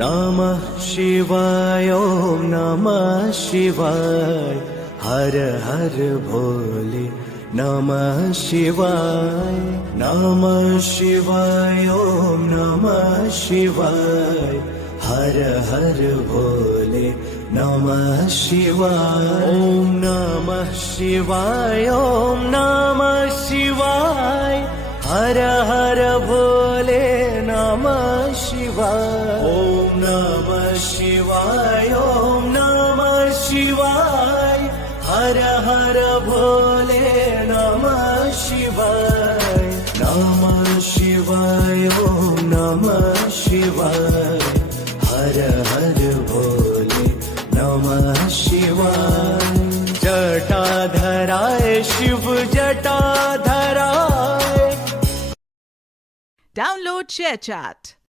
नमः शिवाय ॐ नमः शिवाय हर हर भोले नमः शिवाय नमः शिवाय ॐ नमः शिवाय हर हर भोले नमः शिवाय ॐ नमः शिवाय ॐ नमः शिवाय हर हर भोले नमः शिवाय ॐ नमः शिवाय ॐ नमः शिवाय हर हर भोले नमः शिवाय नमः शिवाय ॐ नमः शिवाय हर हर भोले नमः शिवाय जटाधराय शिव जटाधराय Download ShareChat.